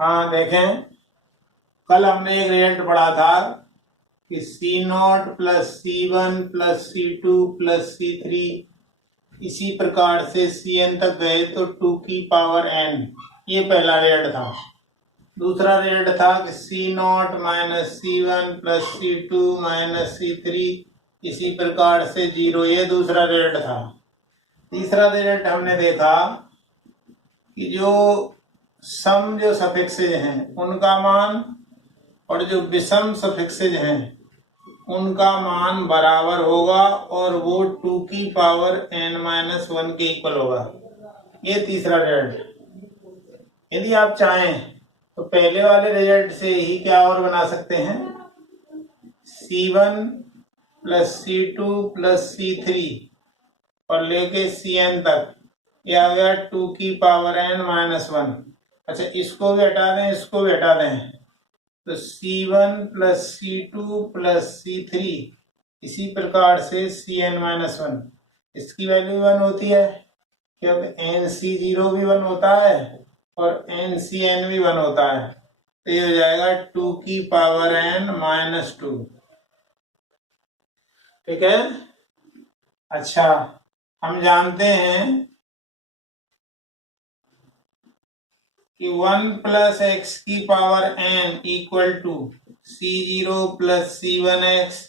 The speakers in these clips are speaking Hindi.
हाँ देखें, कल हमने एक रिजल्ट पढ़ा था कि C0 plus C1 plus C2 plus C3 इसी प्रकार से Cn तक गए तो 2 की पावर n, ये पहला रिजल्ट था। दूसरा रिजल्ट था कि C0 minus C1 plus C2 minus C3 इसी प्रकार से 0, ये दूसरा रिजल्ट था। तीसरा रिजल्ट हमने देखा कि जो सफिक्सेज हैं उनका मान और जो विषम सफिक्सेज हैं उनका मान बराबर होगा और वो 2 की पावर n-1 के इक्वल होगा। ये तीसरा रिजल्ट। यदि आप चाहें तो पहले वाले रिजल्ट से ही क्या और बना सकते हैं, C1 plus C2 plus C3 और लेके Cn तक, ये आ गया 2 की पावर n-1। अच्छा, इसको भी हटा दें, इसको भी हटा दें, तो C1 plus C2 plus C3 इसी प्रकार से Cn-1, इसकी वैल्यू 1 होती है क्योंकि NC0 भी 1 होता है और NCn भी 1 होता है, तो ये हो जाएगा 2 की पावर n-2। ठीक है। अच्छा, हम जानते हैं कि 1 प्लस एक्स की power n equal to C0 plus C1x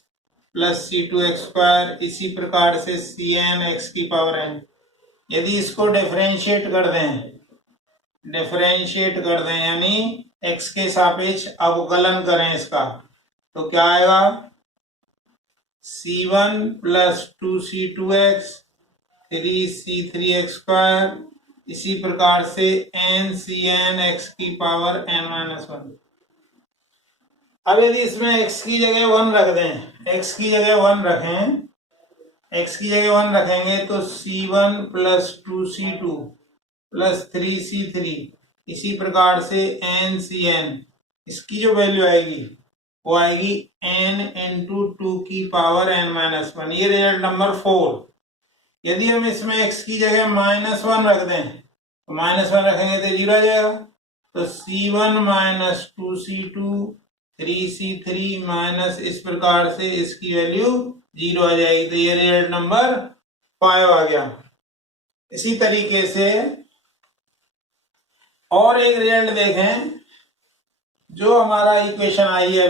plus C2x square इसी प्रकार से Cn x की पावर n। यदि इसको डिफरेंशिएट कर दें यानी x के सापेक्ष अवकलन करें इसका, तो क्या आएगा, C1 plus 2C2x 3C3x square इसी प्रकार से NCn x की पावर n-1। अब यदि इसमें x की जगह 1 रख दें, x की जगह 1 रखेंगे तो C1 plus 2C2 plus 3C3 इसी प्रकार से NCn, इसकी जो वैल्यू आएगी वो आएगी n इंटू 2 की पावर n-1। ये रिजल्ट नंबर 4। यदि हम इसमें x की जगह -1 रख दें तो -1 रखेंगे तो 0 आ जाएगा, तो C1 minus 2C2 3C3 minus इस प्रकार से इसकी वैल्यू 0 आ जाएगी, तो ये रिजल्ट नंबर 5 आ गया। इसी तरीके से और एक रिजल्ट देखें, जो हमारा इक्वेशन आई है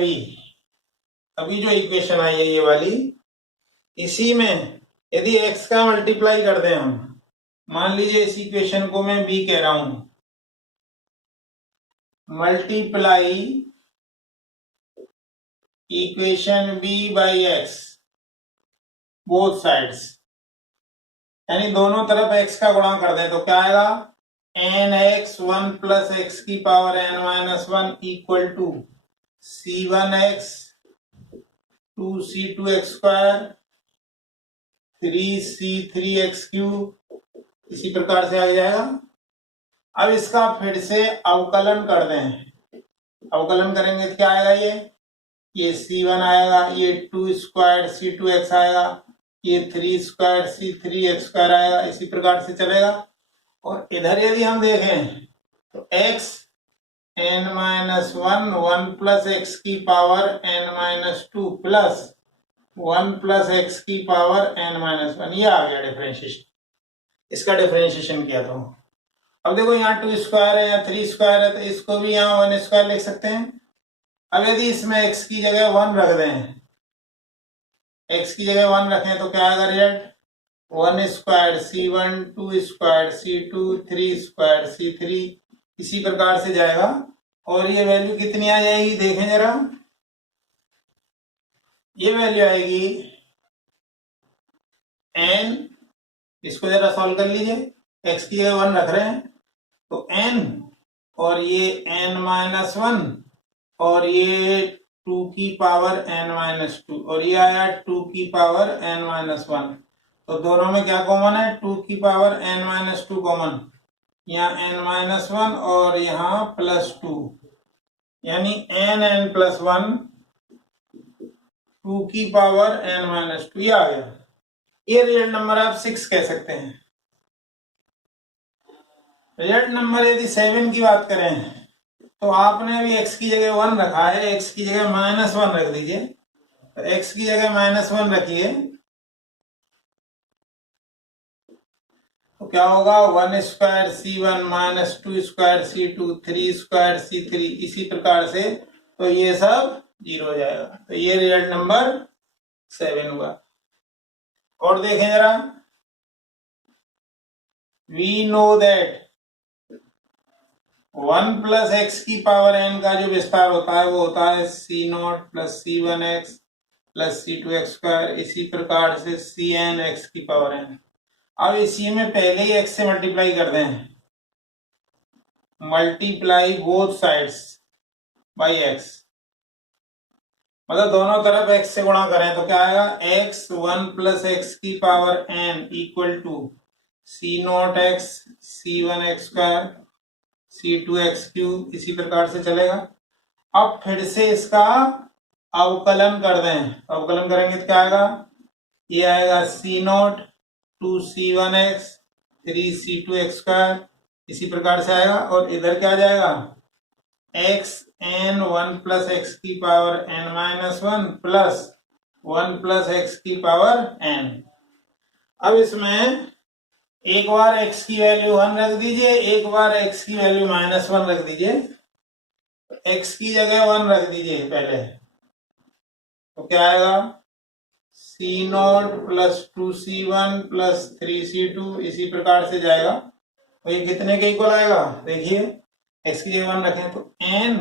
अभी जो इक्वेशन आई है ये वाली, इसी में यदि x का मल्टीप्लाई कर दें हम, मान लीजिए इस इक्वेशन को मैं b कह रहा हूं, multiply equation b by x both sides, यानी दोनों तरफ x का गुणा कर दें तो क्या आएगा, nx 1 प्लस x की power n-1 equal to C1x 2C2x square 3C3x cube इसी प्रकार से आ जाएगा। अब इसका फिर से अवकलन कर दें, अवकलन करेंगे तो क्या आएगा, ये C1 आएगा, ये 2 स्क्वायर C2x आएगा, ये 3 स्क्वायर C3x स्क्वायर आएगा, इसी प्रकार से चलेगा। और इधर यदि हम देखें तो x n-1 1 प्लस x की power n-2 plus 1 plus x की पावर n-1, ये आ गया डिफरेंशिएशन। इसका डिफरेंशिएशन किया तो अब देखो यहाँ 2 स्क्वायर है या 3 स्क्वायर है, तो इसको भी यहाँ 1 स्क्वायर लिख सकते हैं। अब यदि इसमें x की जगह 1 रख दें, x की जगह 1 रखें तो क्या आएगा result, 1 square C1 2 square C2 3 square C3 इसी प्रकार से जाएगा। और ये वैल्यू कितनी आ जाएगी, देखें जरा, ये वैल्यू आएगी n, इसको जरा सॉल्व कर लीजिए, x की जगह 1 रख रहे हैं तो n और ये n-1 और ये 2 की पावर n-2 और ये आया 2 की पावर n-1, तो दोनों में क्या कॉमन है, 2 की पावर n-2 कॉमन, यहाँ n-1 और यहाँ +2, यानी n प्लस 1 2 की पावर n-2, ये आ गया। ये रिजल्ट नंबर आप 6 कह सकते हैं। रिजल्ट नंबर यदि 7 की बात करें तो आपने अभी x की जगह 1 रखा है, x की जगह -1 रख दीजिए। तो x की जगह -1 रखिए तो क्या होगा, 1 square C1 -2 square C2 3 square C3, इसी प्रकार से। तो ये सब 0 हो जाएगा। तो ये रिजल्ट नंबर 7 हुआ। और देखें जरा, we know that 1 plus X की पावर n का जो विस्तार होता है वो होता है C0 plus C1x plus C2x square, इसी प्रकार से Cn x की पावर n। अब इसी में पहले ही x से मल्टीप्लाई कर दें, multiply both sides by x, मतलब दोनों तरफ x से गुणा करें तो क्या आएगा, x 1 प्लस एक्स की power n equal to C0x C1x square C2x cube, इसी प्रकार से चलेगा। अब फिर से इसका अवकलन कर दें, अवकलन करेंगे तो क्या आएगा, ये आएगा C0 2C1x 3C2x स्क्वायर, इसी प्रकार से आएगा। और इधर क्या आ जाएगा, x n 1 प्लस एक्स की power n-1 plus 1 plus X की पावर n। अब इसमें एक बार x की वैल्यू 1 रख दीजिए, एक बार x की वैल्यू -1 रख दीजिए। x की जगह 1 रख दीजिए पहले, तो क्या आएगा, C0 plus 2C1 plus 3C2, इसी प्रकार से जाएगा। तो ये कितने के इक्वल आएगा, देखिए x की जगह 1 रखें तो n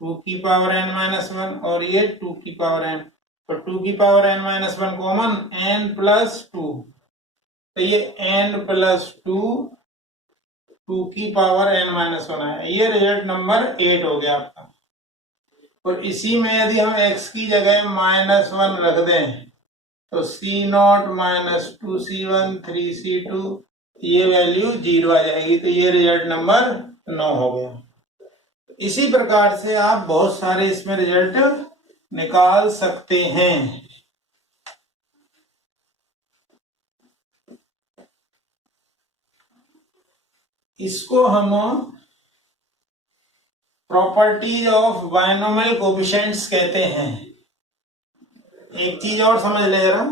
2 की पावर n-1 और ये 2 की पावर n, तो 2 की power n-1 common, n plus 2, तो ये n प्लस 2 2 की पावर n-1 है। ये रिजल्ट नंबर 8 हो गया आपका। और इसी में यदि हम x की जगह -1 रख दें तो C0 माइनस 2C1 3C2, ये वैल्यू 0 आ जाएगी। तो ये रिजल्ट नंबर 9 हो गया। इसी प्रकार से आप बहुत सारे इसमें रिजल्ट निकाल सकते हैं। इसको हम प्रॉपर्टीज ऑफ बायनोमियल कोएफिशिएंट्स कहते हैं। एक चीज और समझ ले जरा,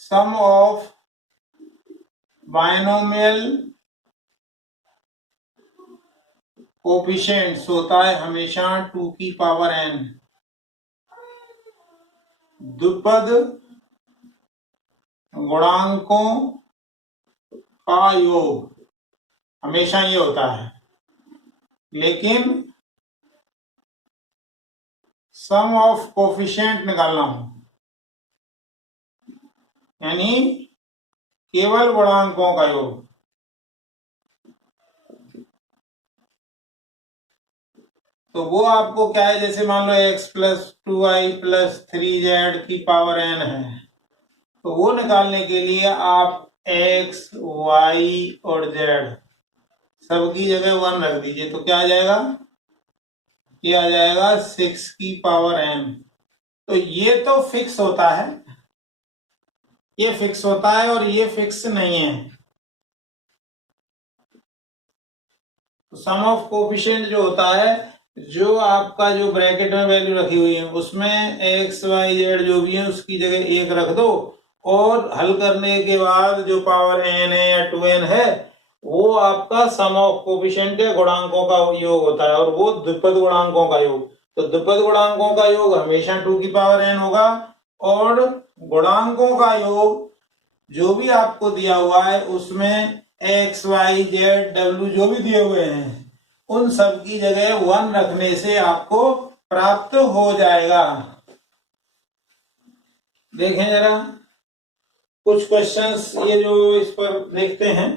सम ऑफ बायनोमियल कोएफिशिएंट्स होता है हमेशा 2 की पावर n, द्विपद गुणांकों का योग, हमेशा ये होता है। लेकिन सम ऑफ कोएफिशिएंट निकालना हो, यानी केवल गुणांकों का योग, तो वो आपको क्या है, जैसे मान लो x plus 2y plus 3z की पावर n है, तो वो निकालने के लिए आप x, y और z सबकी जगह 1 रख दीजिए। तो क्या आ जाएगा, ये आ जाएगा 6 की पावर n। तो ये तो फिक्स होता है, ये फिक्स होता है और ये फिक्स नहीं है। तो सम ऑफ कोएफिशिएंट जो होता है, जो आपका जो ब्रैकेट में वैल्यू रखी हुई है उसमें x y z जो भी है उसकी जगह 1 रख दो, और हल करने के बाद जो पावर n है या 2n है वो आपका सम ऑफ कोएफिशिएंट के गुणांकों का योग होता है, और वो द्विपद गुणांकों का योग। तो द्विपद गुणांकों का योग हमेशा 2 की पावर n होगा, और गुणांकों का योग जो भी आपको दिया हुआ है उसमें x y z w जो भी दिए हुए हैं उन सब की जगह 1 रखने से आपको प्राप्त हो जाएगा। देखें जरा कुछ क्वेश्चंस ये जो इस पर देखते हैं,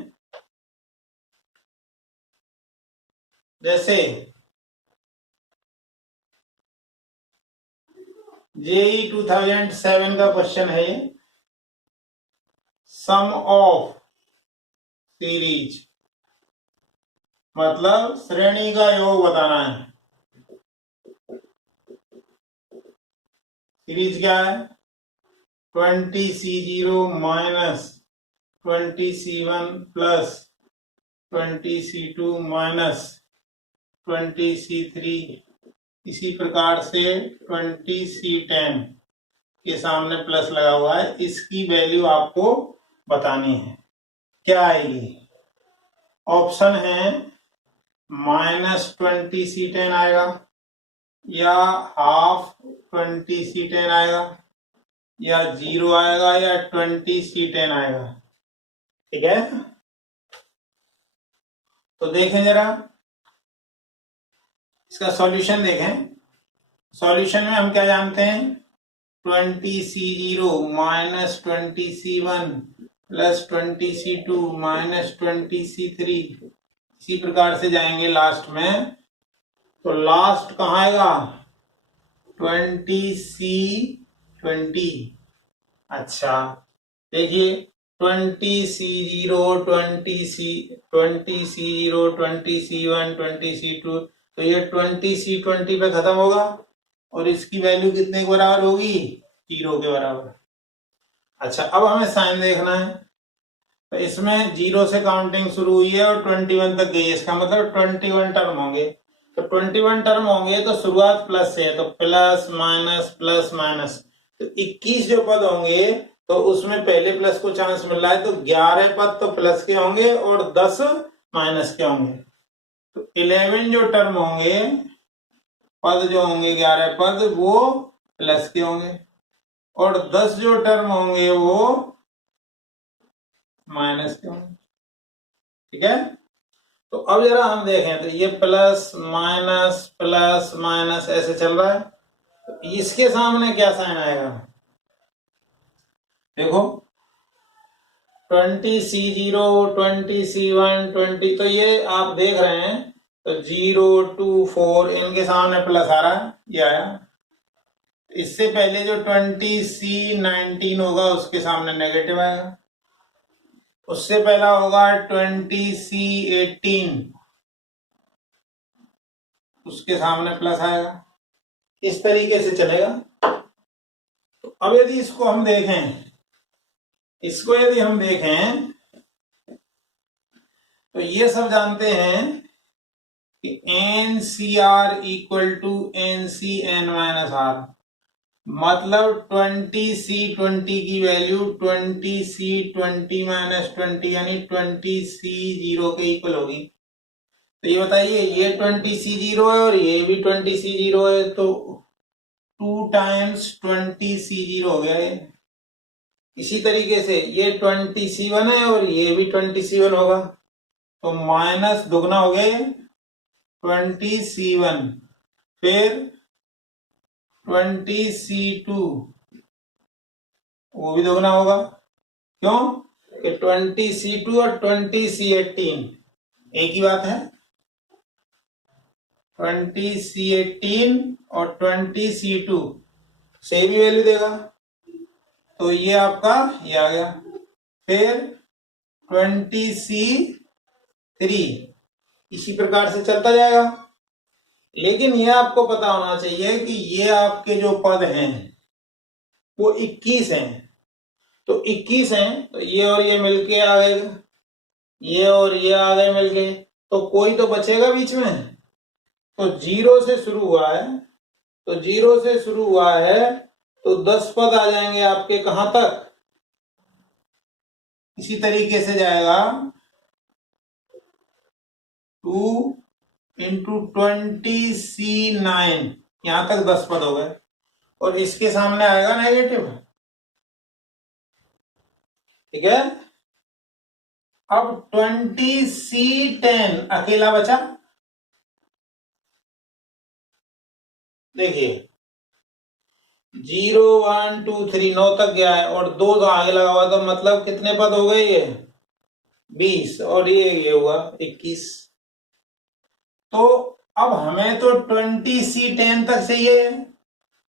जैसे जेई 2007 का क्वेश्चन है, सम ऑफ सीरीज, मतलब श्रेणी का योग बताना है। सीरीज क्या है, 20C0 minus 20C1 plus 20C2 minus 20C3, इसी प्रकार से 20C10 के सामने प्लस लगा हुआ है, इसकी वैल्यू आपको बतानी है। क्या आएगी? ऑप्शन है -20C10 आएगा, या हाफ 20C10 आएगा, या 0 आएगा, या 20C10 आएगा। ठीक है, तो देखें जरा इसका सॉल्यूशन देखें। सॉल्यूशन में हम क्या जानते हैं? 20C0 minus 20C1 plus 20C2 minus 20C3, इसी प्रकार से जाएंगे लास्ट में। तो लास्ट कहाँ आएगा? 20C20। अच्छा देखिए, 20C0 20C0 20C1 20C2, तो ये 20C20 पे खत्म होगा और इसकी वैल्यू कितने के बराबर होगी? 0 के बराबर। अच्छा, अब हमें साइन देखना है। तो इसमें 0 से काउंटिंग शुरू हुई है और 21 तक गई है, इसका मतलब 21 टर्म होंगे। तो 21 टर्म होंगे तो शुरुआत प्लस से है, तो प्लस माइनस। तो 21 जो पद होंगे तो उसमें पहले प्लस को चांस मिल रहा है, तो 11 पद तो प्लस के होंगे और 10 माइनस के होंगे। तो 11 जो टर्म होंगे, पद जो होंगे 11 पद, वो प्लस के होंगे, और 10 जो टर्म होंगे वो माइनस के होंगे। ठीक है, तो अब जरा हम देखें, तो ये प्लस माइनस ऐसे चल रहा है, तो इसके सामने क्या साइन आएगा? देखो 20C0 20C1 20, तो ये आप देख रहे हैं, तो 0 2 4 इनके सामने प्लस आ रहा है, ये आया। इससे पहले जो 20C19 होगा उसके सामने नेगेटिव आएगा, उससे पहला होगा 20C18, उसके सामने प्लस आएगा। इस तरीके से चलेगा। तो अब यदि इसको हम देखें, तो ये सब जानते हैं कि NCR इक्वल टू NCN-R, मतलब 20C20 की वैल्यू 20C20 माइनस 20 यानी 20C0 के इक्वल होगी। तो ये बताइए, ये 20C0 है और ये भी 20C0 है, तो 2 टाइम्स 20C0 हो गया ये। इसी तरीके से ये 20C1 है और ये भी 20C1 होगा, तो माइनस दुगना हो गया ये 20C1, फिर 20C2 वो भी दुगना होगा। क्यों? कि 20C2 और 20C18 एक ही बात है। 20C18 और 20C2 सेम ही वैल्यू देगा, तो ये आपका ये आ गया। फिर 20C3 इसी प्रकार से चलता जाएगा। लेकिन ये आपको पता होना चाहिए कि ये आपके जो पद हैं वो 21 हैं, तो 21 हैं, तो ये और ये मिलके आ गए, ये और ये आ गए मिलके, तो कोई तो बचेगा बीच में। तो 0 से शुरू हुआ है, तो 0 से शुरू हुआ है, तो 10 पद आ जाएंगे आपके कहां तक? इसी तरीके से जाएगा 2 इंटू 20C9, यहां तक 10 पद हो गए, और इसके सामने आएगा नेगेटिव। ठीक है, अब 20C10 अकेला बचा। देखिए 0 1 2 3 9 तक गया है और 2 आगे लगा हुआ, तो मतलब कितने पद हो गए? ये 20, और ये हुआ 21। तो अब हमें तो 20C10 तक चाहिए,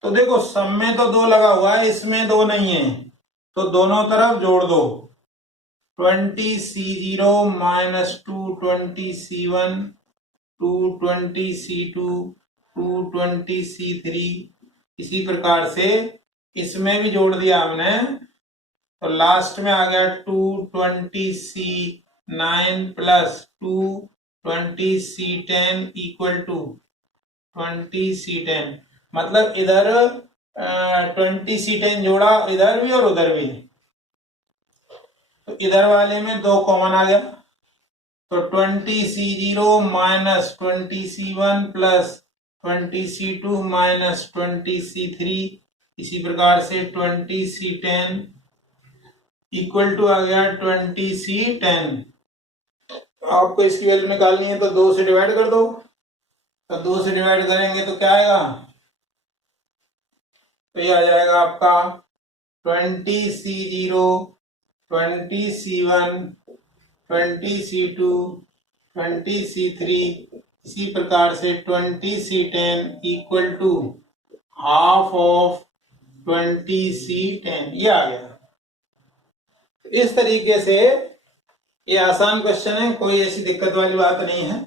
तो देखो सब में तो 2 लगा हुआ है, इसमें 2 नहीं है, तो दोनों तरफ जोड़ दो। 20C0 minus 2 20C1 2 20C2 2 20C3, इसी प्रकार से इसमें भी जोड़ दिया हमने, तो लास्ट में आ गया 2 20C 9 plus 2 20c10 equal to 20c10, मतलब इधर 20c10 जोड़ा इधर भी और उधर भी, तो इधर वाले में 2 कॉमन आ गया, तो 20c0 minus 20c1 plus 20c2 minus 20c3, इसी प्रकार से 20c10 इक्वल टू आ गया 20c10। आपको इसकी वैल्यू निकालनी है तो 2 से डिवाइड कर दो, तो 2 से डिवाइड करेंगे तो क्या आएगा, तो ये आ जाएगा आपका 20c0 20c1 20c2 20c3, इसी प्रकार से 20c10 equal to half of 20c10, ये आ गया। इस तरीके से ये आसान क्वेश्चन है, कोई ऐसी दिक्कत वाली बात नहीं है।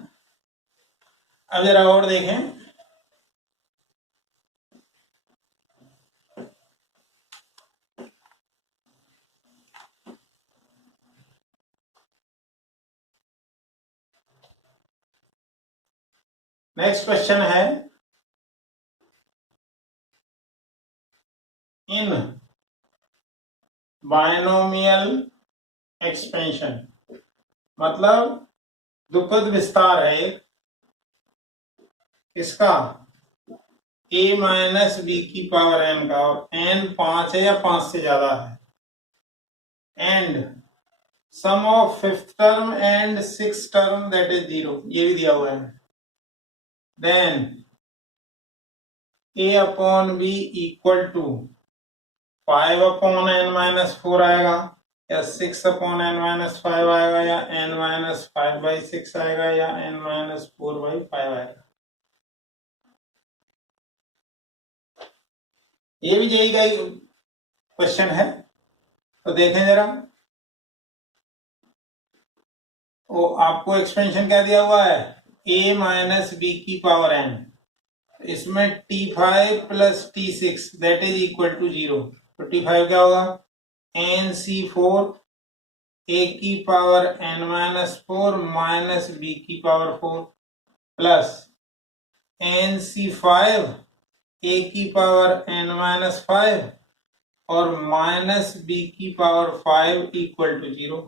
अब जरा और देखें, नेक्स्ट क्वेश्चन है, इन बायनोमियल एक्सपेंशन, मतलब दुपद विस्तार है एक, इसका a माइनस बी की पावर n का, और n 5 है या 5 से ज्यादा है, and sum of 5th term and 6th term that is 0, ये भी दिया हुआ है। Then a upon B equal to 5 upon n minus 4 आएगा, या 6 अपॉन n माइनस 5 आएगा, या n माइनस 5/6 आएगा, या n माइनस 4/5 आएगा। ये भी यही का क्वेश्चन है, तो देखें जरा, वो आपको एक्सपेंशन क्या दिया हुआ है, a माइनस बी की पावर n, इसमें t5 plus t6 that is equal to 0, तो t5 क्या होगा, nc4 a की power n minus 4 minus B की पावर 4 प्लस nc5 a की पावर n माइनस 5 और माइनस बी की पावर 5 इक्वल टू 0,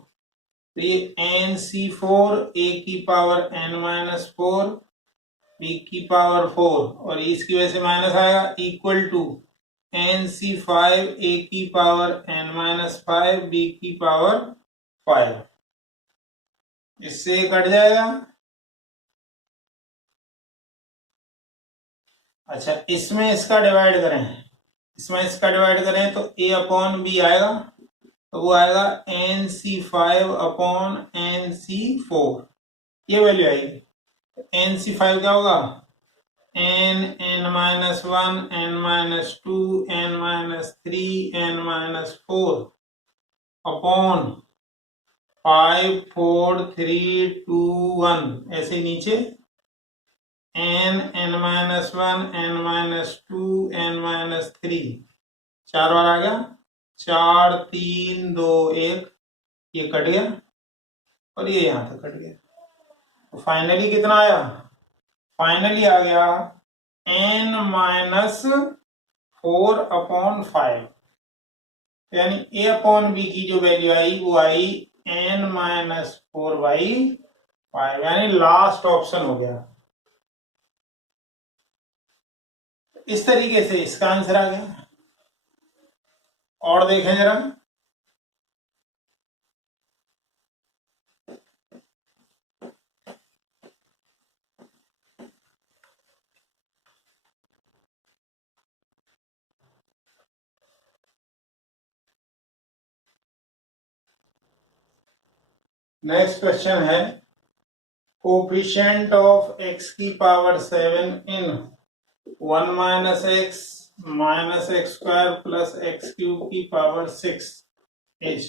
तो ये nc4 a की पावर n माइनस 4 b की पावर 4 और इसकी वजह से माइनस आएगा, इक्वल टू nc5 a की पावर n माइनस 5 b की पावर 5, इससे कट जाएगा। अच्छा, इसमें इसका डिवाइड करें, इसमें इसका डिवाइड करें तो a अपॉन बी आएगा, तो वो आएगा nc5 अपॉन nc4, ये वैल्यू आएगी। nc5 क्या होगा, n minus 1 n minus 2 n minus 3 n minus 4 upon 5 4 3 2 1, ऐसे नीचे n minus 1 n minus 2 n minus 3, 4 बार आ गया, 4 3 2 1, ये कट गया और ये यहां तक कट गया, तो फाइनली कितना आया, फाइनली आ गया n माइनस 4 अपॉन 5, यानी a अपॉन बी की जो वैल्यू आई वो आई n माइनस 4/5, यानी लास्ट ऑप्शन हो गया। इस तरीके से इसका आंसर आ गया। और देखें जरा, नेक्स्ट क्वेश्चन है, कोफिशिएंट ऑफ x की पावर 7 इन 1 minus x minus x square plus x cube की पावर 6 इज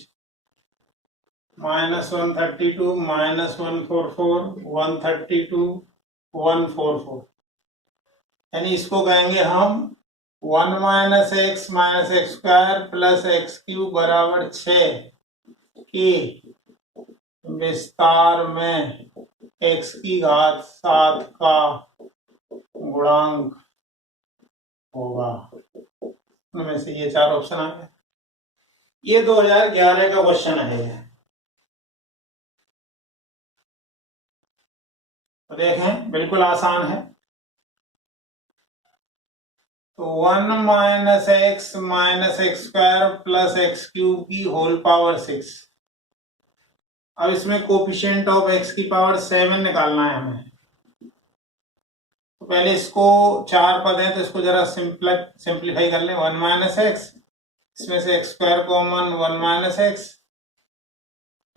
माइनस 132 माइनस 144 132 144, यानी इसको कहेंगे हम 1 minus x square plus x cube बराबर 6 की विस्तार में x की घात 7 का गुणांक होगा। उनमें से ये 4 ऑप्शन आ गए। ये 2011 का क्वेश्चन है। तो देखें बिल्कुल आसान है। तो 1 minus x square plus x cube की होल पावर 6। अब इसमें कोफिशिएंट ऑफ एक्स की पावर 7 निकालना है हमें। तो पहले इसको 4 पद है तो इसको जरा सिंप्लीफाई कर लें। 1 माइनस एक्स, इसमें से x square common, 1 minus x,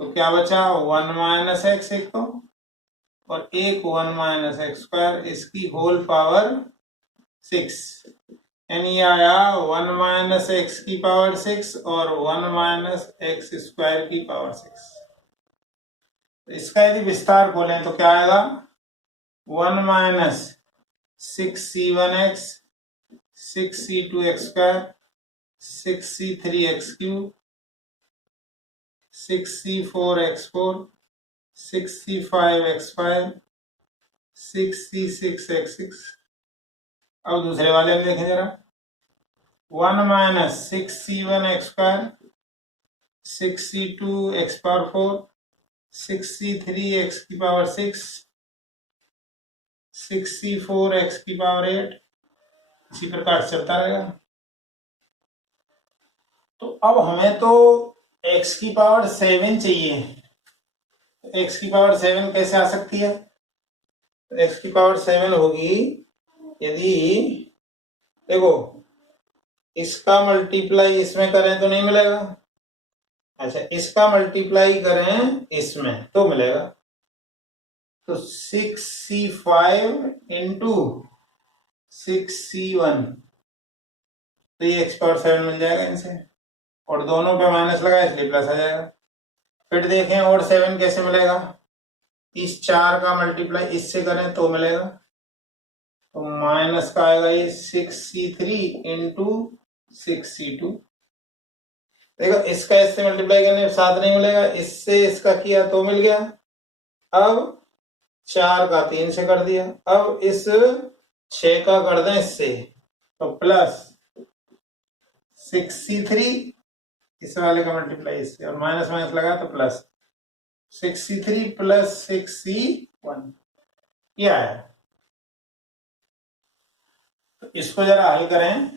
तो क्या बचा 1 माइनस एक्स एक तो, और एक 1 माइनस एक्स स्क्वायर, इसकी होल पावर 6। यानी आया 1 माइनस एक्स की पावर 6 और 1 माइनस एक्स स्क्वायर की पावर 6। तो इसका यदि विस्तार खोलें तो क्या आएगा 1 minus 6c1x 6c2x square 6c3x cube 6c4x4 6c5x5 6c6x6। अब दूसरे वाले में देखें जरा 1 minus 6c1x square 6c2x power 4 6c3x की पावर 6 6c4x की पावर 8। इसी प्रकार चलता रहेगा। तो अब हमें तो x की पावर 7 चाहिए। x की पावर 7 कैसे आ सकती है? x की पावर 7 होगी यदि देखो इसका मल्टीप्लाई इसमें करें तो नहीं मिलेगा। अच्छा, इसका मल्टीप्लाई करें इसमें तो मिलेगा। तो 6c5 इंटू 6c1, तो ये x पावर 7 मिल जाएगा इनसे, और दोनों पे माइनस लगा इसलिए प्लस आ जाएगा। फिर देखें और 7 कैसे मिलेगा। इस 4 का मल्टीप्लाई इससे करें तो मिलेगा, तो माइनस का आएगा ये 6c3 इंटू 6c2। देखो इसका इससे मल्टीप्लाई करने 7 नहीं मिलेगा, इससे इसका किया तो मिल गया। अब 4 का 3 से कर दिया, अब इस 6 का कर दें इससे, तो प्लस 6c3 इस वाले का मल्टीप्लाई इससे, और माइनस माइनस लगा तो प्लस 6c3 प्लस 6c1 ये आया। तो इसको जरा हल करें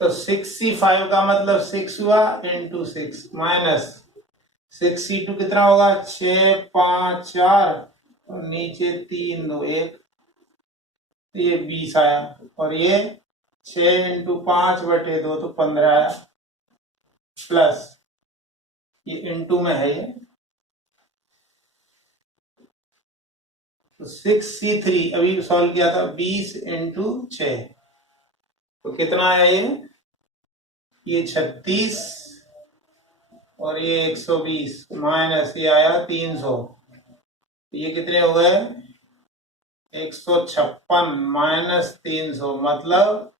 तो 6c5 का मतलब 6 हुआ इंटू 6 माइनस 6c2 कितना होगा 6 5 4 और नीचे 3 2 1, तो ये 20 आया। और ये 6 इंटू 5 बटे 2 तो 15 आया, प्लस ये इंटू में है ये, तो 6c3 अभी सॉल्व किया था 20 इंटू 6, तो कितना आया ये 36 और ये 120 माइनस ये आया 300, ये कितने हो गए 156 माइनस 300 मतलब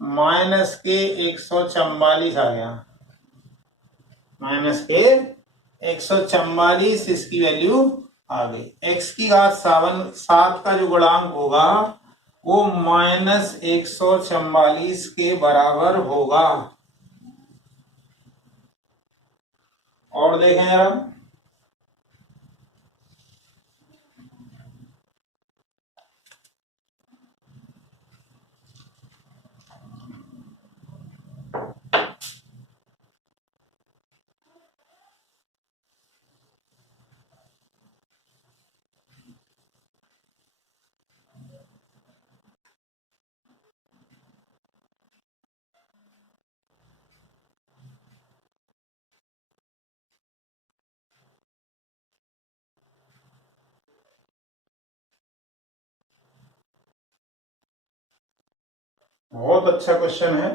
माइनस के 144 आ गया। माइनस के 144 इसकी वैल्यू आ गई। x की घात 7 का जो गुणांक होगा वो माइनस 144 के बराबर होगा। और देखें जरा बहुत अच्छा क्वेश्चन है।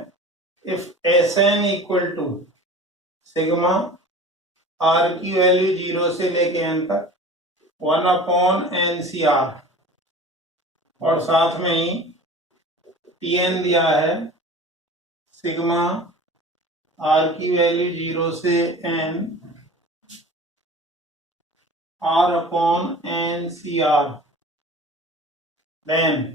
If Sn equal to sigma r की वैल्यू 0 से लेके n तक 1/NCr, और साथ में ही Tn दिया है सिग्मा r की वैल्यू 0 से n R upon N C R, then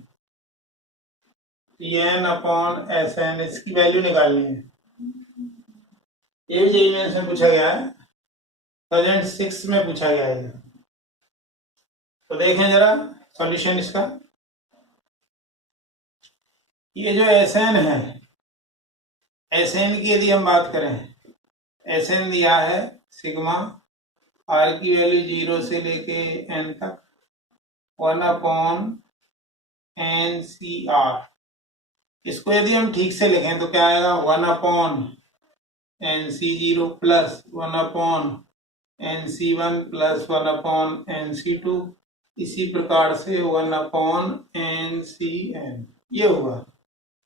T N upon S N, इसकी वैल्यू निकालनी है। ये भी जेईई मेंस में पूछा गया है, 2006 में पूछा गया है। तो देखें जरा सॉल्यूशन इसका। ये जो एस एन है, एस एन की यदि हम बात करें, एस एन दिया है सिग्मा, आर की वैल्यू 0 से लेके एन तक, 1 अपॉन एन सी आर। इसको यदि हम ठीक से लिखें तो क्या आएगा, 1 upon N C 0 plus 1 upon N C 1 plus 1 upon N C 2, इसी प्रकार से 1 अपॉन एन सी एन, ये हुआ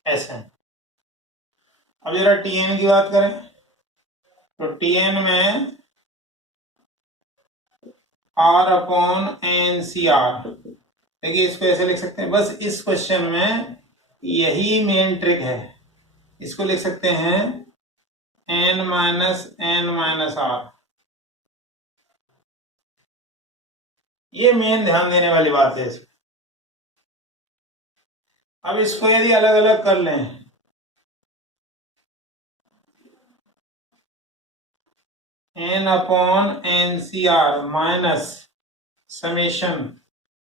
एस एन। अब जरा टी एन की बात करें तो टी एन में R upon N C R, देखिए इसको ऐसे लिख सकते हैं, बस इस क्वेश्चन में यही मेन ट्रिक है। इसको लिख सकते हैं एन माइनस आर। ये मेन ध्यान देने वाली बात है इसमें। अब इसको यदि अलग अलग कर लें, n upon N C r minus summation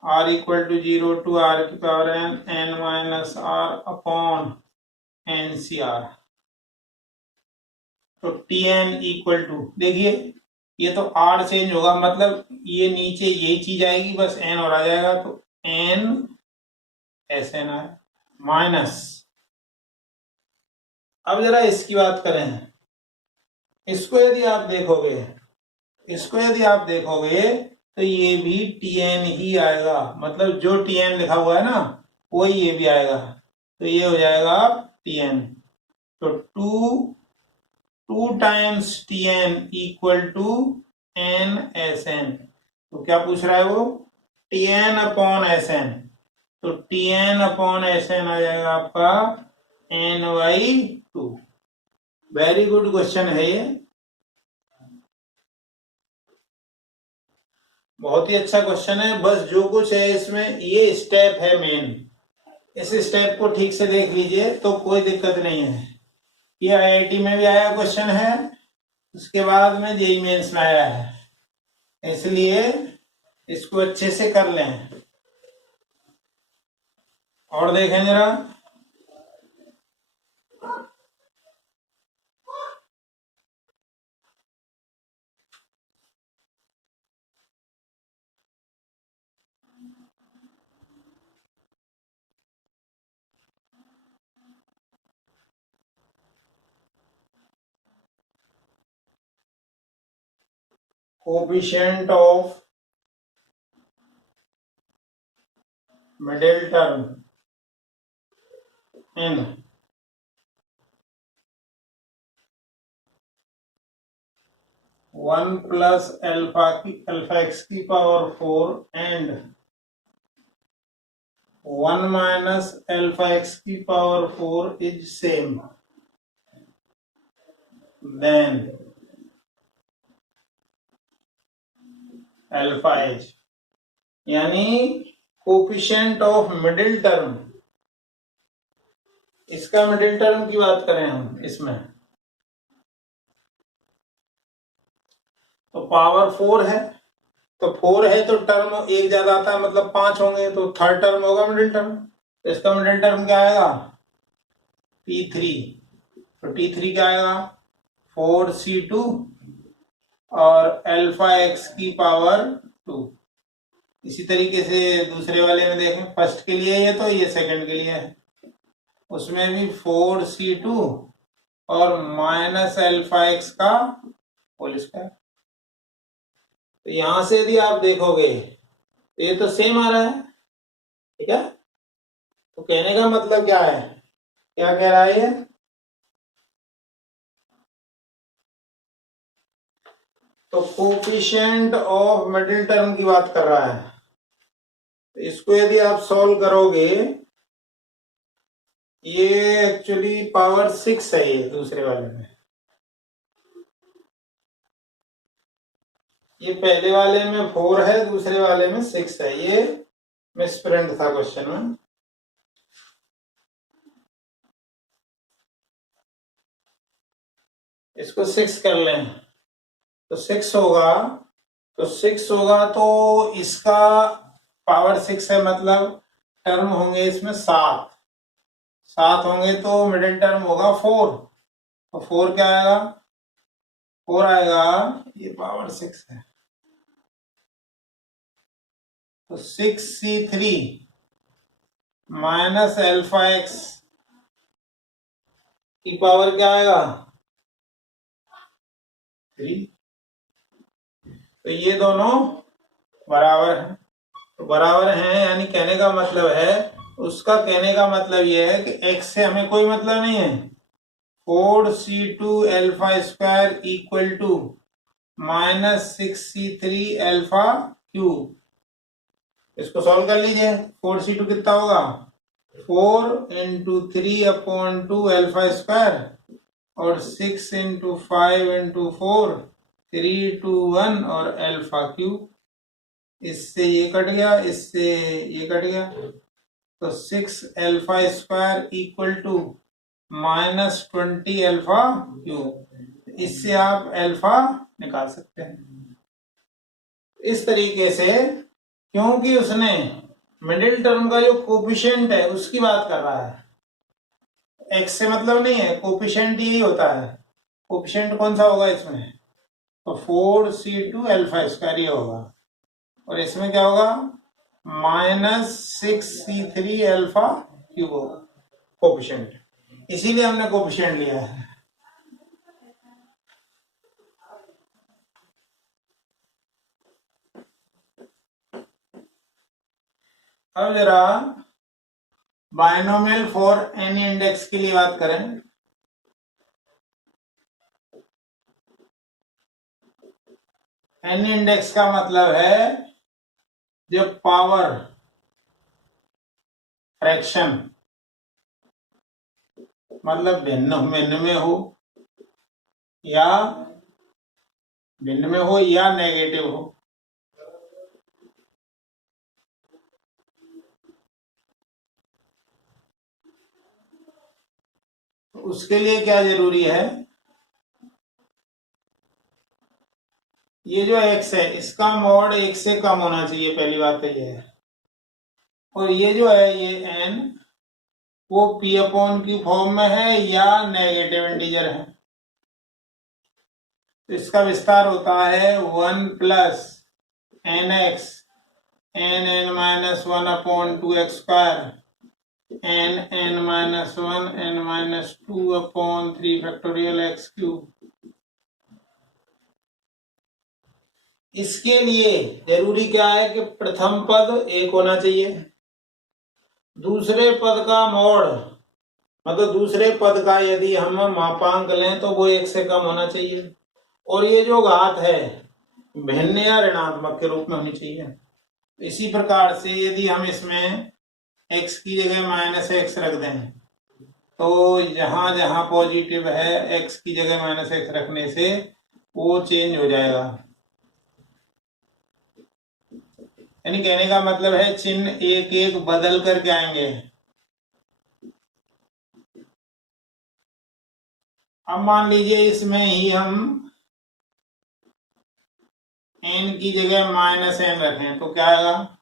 r equal to 0 to r की power n, n minus r upon N C r, तो टी एन इक्वल टू, देखिए ये तो आर चेंज होगा, मतलब ये नीचे यही चीज आएगी, बस एन और आ जाएगा, तो N S N R minus. अब जरा इसकी बात करें, इसको यदि आप देखोगे तो ये भी टी एन ही आएगा, मतलब जो टी एन लिखा हुआ है ना वही ये भी आएगा, तो ये हो जाएगा टी एन। तो two times T n equal to n S n. तो क्या पूछ रहा है वो, T N upon S n, तो T N upon S n आ जाएगा आपका n by 2। Very good question है ये, बहुत ही अच्छा क्वेश्चन है। बस जो कुछ है इसमें ये स्टेप है मेन, इस स्टेप को ठीक से देख लीजिए तो कोई दिक्कत नहीं है। ये आईआईटी में भी आया क्वेश्चन है, उसके बाद में जेईई मेंस में आया है, इसलिए इसको अच्छे से कर लें। और देखें जरा, coefficient of middle term in 1 plus alpha x की power 4 and 1 minus alpha x की power 4 is same, then alpha एच, यानी कोफिशिएंट ऑफ मिडिल टर्म, इसका मिडिल टर्म की बात करें हम इसमें तो पावर 4 है, तो 4 है तो टर्म एक ज्यादा आता है, मतलब 5 होंगे, तो थर्ड टर्म होगा मिडिल टर्म, तो इसका मिडिल टर्म क्या आएगा T3, तो T3 क्या आएगा 4C2 और अल्फा एक्स की पावर 2। इसी तरीके से दूसरे वाले में देखें, फर्स्ट के लिए ये, तो ये सेकंड के लिए है, उसमें भी 4C2 और माइनस अल्फा एक्स का होल स्क्वायर। तो यहां से यदि आप देखोगे तो ये तो सेम आ रहा है, ठीक है। तो कहने का मतलब क्या है, क्या कह रहा है ये, तो कोफिशिएंट ऑफ मिडिल टर्म की बात कर रहा है। तो इसको यदि आप सॉल्व करोगे, ये एक्चुअली पावर 6 है ये दूसरे वाले में, ये पहले वाले में 4 है, दूसरे वाले में 6 है। ये मिसप्रिंट था क्वेश्चन में। इसको 6 कर लें तो 6 होगा, तो इसका पावर 6 है, मतलब टर्म होंगे इसमें 7 होंगे, तो मिडिल टर्म होगा 4। तो 4 क्या आएगा? 4 आएगा, ये पावर 6 है, तो 6c3 माइनस अल्फा एक्स की पावर क्या आएगा? 3। तो ये दोनों बराबर हैं, तो बराबर हैं यानी कहने का मतलब है, उसका कहने का मतलब ये है कि x से हमें कोई मतलब नहीं है। 4c2 alpha square equal to minus 6c3 alpha cube. इसको सॉल्व कर लीजिए। 4c2 कितना होगा? 4 इंटू 3/2 अल्फा स्क्वायर, और 6 इंटू 5 इंटू 4, 3 2 1 और अल्फा क्यूब। इससे ये कट गया, इससे ये कट गया, तो 6 alpha square equal to minus 20 alpha cube. इससे आप अल्फा निकाल सकते हैं इस तरीके से, क्योंकि उसने मिडिल टर्म का जो कोफिशिएंट है उसकी बात कर रहा है, एक्स से मतलब नहीं है, कोफिशिएंट यही होता है। कोफिशिएंट कौन सा होगा इसमें? तो 4c2 अल्फा स्क्वायर ये होगा, और इसमें क्या होगा? माइनस 6c3 अल्फा क्यूब होगा कोफिशिएंट, इसीलिए हमने कोफिशिएंट लिया है। अब जरा बायनोमियल फॉर एनी इंडेक्स के लिए बात करें। एनी इंडेक्स का मतलब है जब पावर फ्रैक्शन मतलब भिन्न में हो या नेगेटिव हो। उसके लिए क्या जरूरी है? ये जो x है इसका मॉड 1 से कम होना चाहिए, पहली बात तो ये है। और ये जो है ये n वो p/q फॉर्म में है या नेगेटिव इंटीजर है। तो इसका विस्तार होता है 1 plus nx n(-1)/2x², n(-1) n-2/3 x³। इसके लिए जरूरी क्या है कि प्रथम पद 1 होना चाहिए, दूसरे पद का मॉड मतलब दूसरे पद का यदि हम मापांक लें तो वो 1 से कम होना चाहिए, और ये जो घात है भिन्न या ऋणात्मक के रूप में होनी चाहिए। इसी प्रकार से यदि हम इसमें x की जगह माइनस एक्स रख दें, तो जहां जहां पॉजिटिव है x की जगह माइनस एक्स रखने से वो चेंज हो जाएगा। यानी कहने का मतलब है चिन्ह एक एक बदल करके आएंगे। अब मान लीजिए इसमें ही हम n की जगह माइनस n रखें तो क्या आएगा?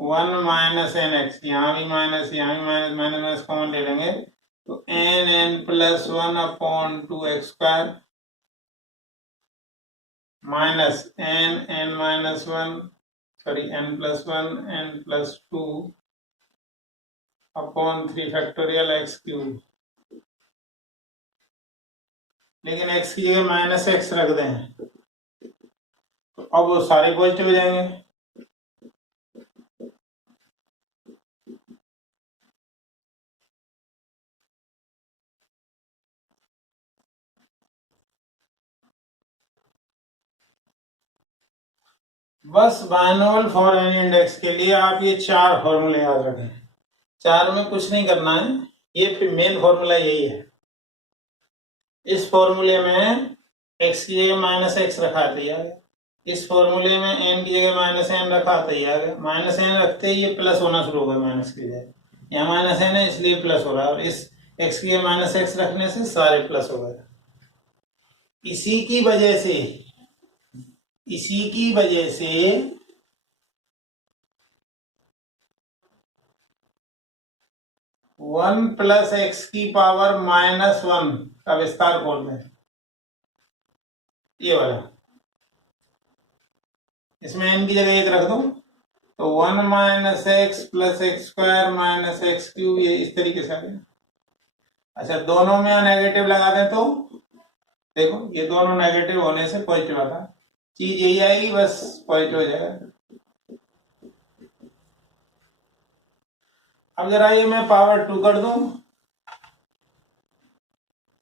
1 माइनस एन एक्स, यहाँ भी माइनस यहाँ भी माइनस, माइनस माइनस कॉमन ले लेंगे तो n(n+1/2x² माइनस n+1 n+2/3 लेकिन x की जगह माइनस एक्स रख दें तो अब वो सारे पॉजिटिव हो जाएंगे। बस बायनोमियल फॉर एनी इंडेक्स के लिए आप ये 4 फॉर्मूले याद रखें। 4 में कुछ नहीं करना है, ये मेन फॉर्मूला यही है। इस फॉर्मूले में x की जगह माइनस एक्स रखा दिया है, इस फॉर्मूले में n की जगह माइनस एन रखा तो ये आ गया, माइनस एन रखते ही ये प्लस होना शुरू हो गया माइनस की जगह, यहाँ माइनस एन है इसलिए प्लस हो रहा है, और इस x की जगह माइनस एक्स रखने से सारे प्लस हो गए। इसी की वजह से 1 प्लस एक्स की पावर माइनस 1 का विस्तार खोल दें, ये वाला, इसमें n की जगह 1 रख दो तो 1 minus x plus x square minus x cube, ये इस तरीके से आ गया। अच्छा, दोनों में नेगेटिव लगा दें तो देखो ये दोनों नेगेटिव होने से पॉजिटिव आता है, चीज यही आएगी, बस पॉजिटिव हो जाएगा। अब जरा ये मैं पावर 2 कर दूं,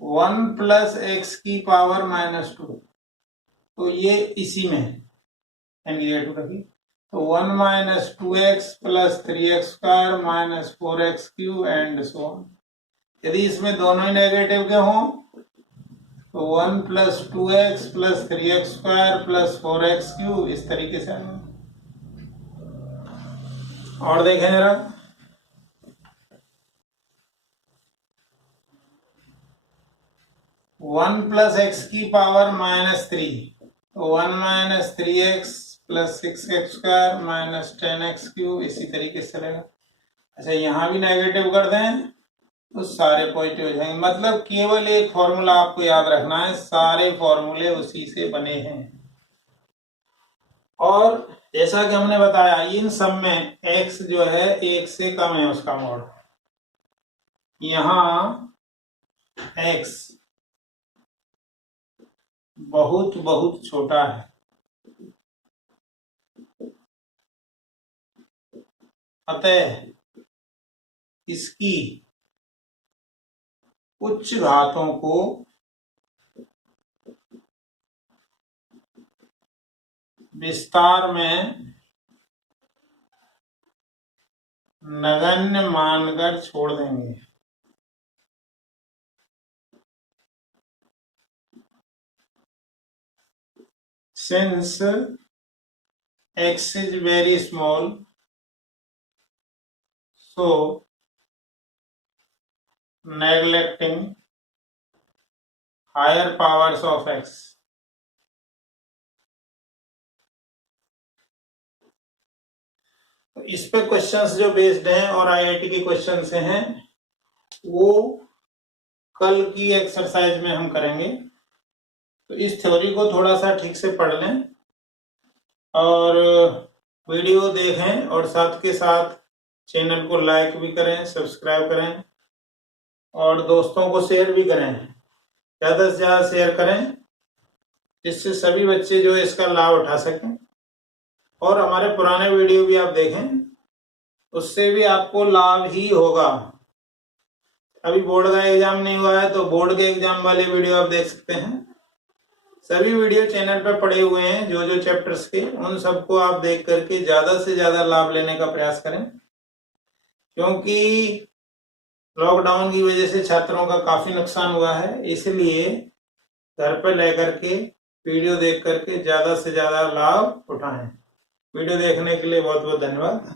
1 प्लस एक्स की पावर माइनस 2, तो ये इसी में नेगेटिव रखी, तो 1 minus 2x plus 3x square minus 4x cube and so on. यदि इसमें दोनों ही नेगेटिव के हों तो 1 plus 2x plus 3x square plus 4x cube, इस तरीके से आएगा। और देखें जरा, 1 प्लस एक्स की पावर माइनस 3, तो 1 minus 3x plus 6x square minus 10x cube, इसी तरीके से चलेगा। अच्छा, यहाँ भी नेगेटिव कर दें तो सारे पॉजिटिव हो जाएंगे। मतलब केवल एक फॉर्मूला आपको याद रखना है, सारे फॉर्मूले उसी से बने हैं। और जैसा कि हमने बताया, इन सब में x जो है 1 से कम है उसका मॉड, यहाँ x बहुत बहुत छोटा है, अतः इसकी उच्च घातों को विस्तार में नगण्य मानकर छोड़ देंगे। Since x is very small, so neglecting higher powers of x, तो इस पे क्वेश्चंस जो बेस्ड हैं और आईआईटी के क्वेश्चन से हैं, वो कल की एक्सरसाइज में हम करेंगे। तो इस थ्योरी को थोड़ा सा ठीक से पढ़ लें और वीडियो देखें, और साथ के साथ चैनल को लाइक भी करें, सब्सक्राइब करें और दोस्तों को शेयर भी करें, ज़्यादा से ज़्यादा शेयर करें, जिससे सभी बच्चे जो इसका लाभ उठा सकें। और हमारे पुराने वीडियो भी आप देखें, उससे भी आपको लाभ ही होगा। अभी बोर्ड का एग्जाम नहीं हुआ है तो बोर्ड के एग्जाम वाले वीडियो आप देख सकते हैं। सभी वीडियो चैनल पर पड़े हुए हैं, जो जो चैप्टर्स के, उन सबको आप देख करके ज्यादा से ज्यादा लाभ लेने का प्रयास करें, क्योंकि लॉकडाउन की वजह से छात्रों का काफी नुकसान हुआ है। इसलिए घर पर रह करके वीडियो देख करके ज्यादा से ज्यादा लाभ उठाएं। वीडियो देखने के लिए बहुत बहुत धन्यवाद।